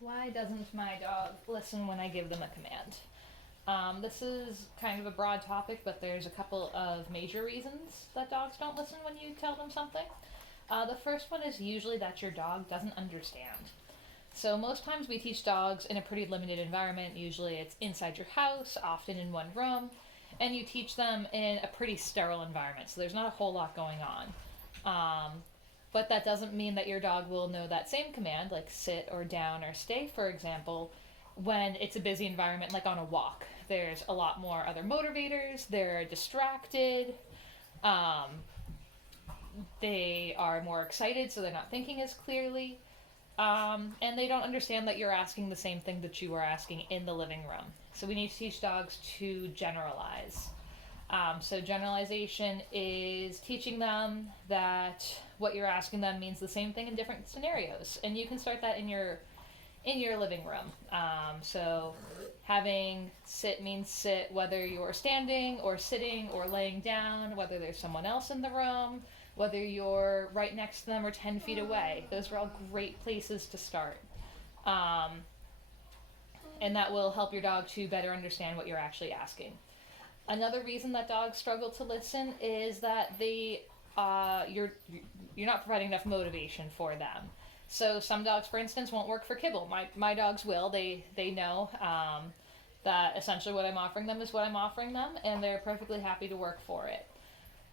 Why doesn't my dog listen when I give them a command? This is kind of a broad topic, but there's a couple of major reasons that dogs don't listen when you tell them something. The first one is usually that your dog doesn't understand. So, most times we teach dogs in a pretty limited environment. Usually it's inside your house, often in one room, and you teach them in a pretty sterile environment. So, there's not a whole lot going on. But that doesn't mean that your dog will know that same command, like sit or down or stay, for example, when it's a busy environment, like on a walk. There's a lot more other motivators, they're distracted, um, they are more excited, so they're not thinking as clearly. And they don't understand that you're asking the same thing that you were asking in the living room. So we need to teach dogs to generalize. So generalization is teaching them that what you're asking them means the same thing in different scenarios, and you can start that in your living room. So having sit means sit whether you're standing or sitting or laying down, whether there's someone else in the room, whether you're right next to them or 10 feet away. Those are all great places to start. Um, and that will help your dog to better understand what you're actually asking. Another reason that dogs struggle to listen is that you're not providing enough motivation for them. So some dogs, for instance, won't work for kibble. My dogs will. They know that essentially what I'm offering them is what I'm offering them, and they're perfectly happy to work for it.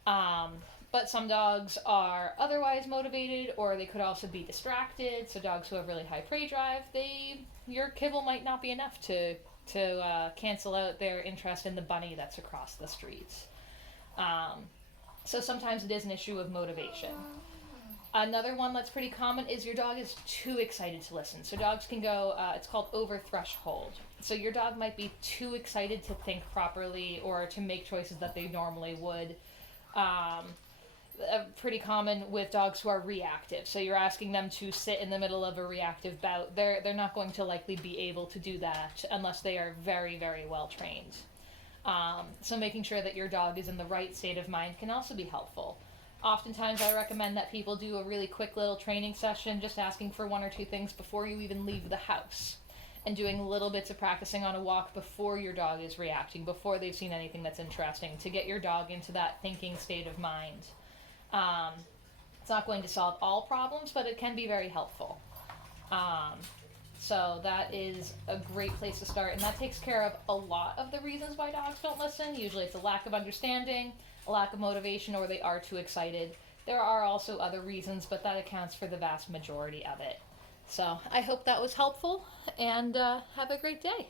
Um, but some dogs are otherwise motivated, or they could also be distracted. So dogs who have really high prey drive, your kibble might not be enough to cancel out their interest in the bunny that's across the street. Um, so sometimes it is an issue of motivation. Another one that's pretty common is your dog is too excited to listen. So dogs can go, it's called over threshold. So your dog might be too excited to think properly or to make choices that they normally would. Um, Pretty common with dogs who are reactive. So you're asking them to sit in the middle of a reactive bout. They're not going to likely be able to do that unless they are very, very well trained. So making sure that your dog is in the right state of mind can also be helpful. Oftentimes I recommend that people do a really quick little training session, just asking for one or two things before you even leave the house, and doing little bits of practicing on a walk before your dog is reacting, before they've seen anything that's interesting, to get your dog into that thinking state of mind. Um, it's not going to solve all problems, but it can be very helpful. Um, so that is a great place to start, and that takes care of a lot of the reasons why dogs don't listen. Usually it's a lack of understanding, a lack of motivation, or they are too excited. There are also other reasons, but that accounts for the vast majority of it. So I hope that was helpful, and have a great day.